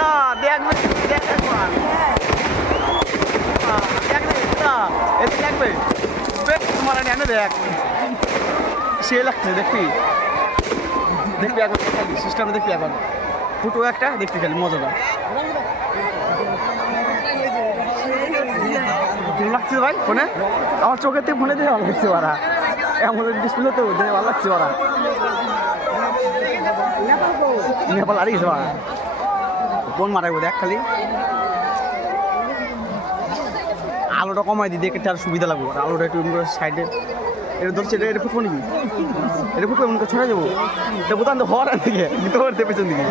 হ্যাঁ, দেখ সে লাগছে, দেখবি? দেখবি একবার খালি সিস্টেমে দেখবি একবার। ফুটো একটা দেখতে খালি মজাটা লাগছে ভাই, ফোনে? আমার চোখের থেকে ফোনে দেখে ভালো লাগছে ওরা আমাদের ডিসপ্লে তো দেখে ভালো লাগছে ওরা নেপাল আর গেছে ওরা কোন মারাইবো দেখ খালি। আলোটা কমাই দিই দেখে আর সুবিধা লাগবে আলোটা একটু সাইডে এটা ধরছে, এটা এটা ফুটবো নাকি? এটা ফুটবো এমন করে ছড়া যাব এটা বোতাম তো হওয়ার দিকে ভিতরে পেছন দিকে।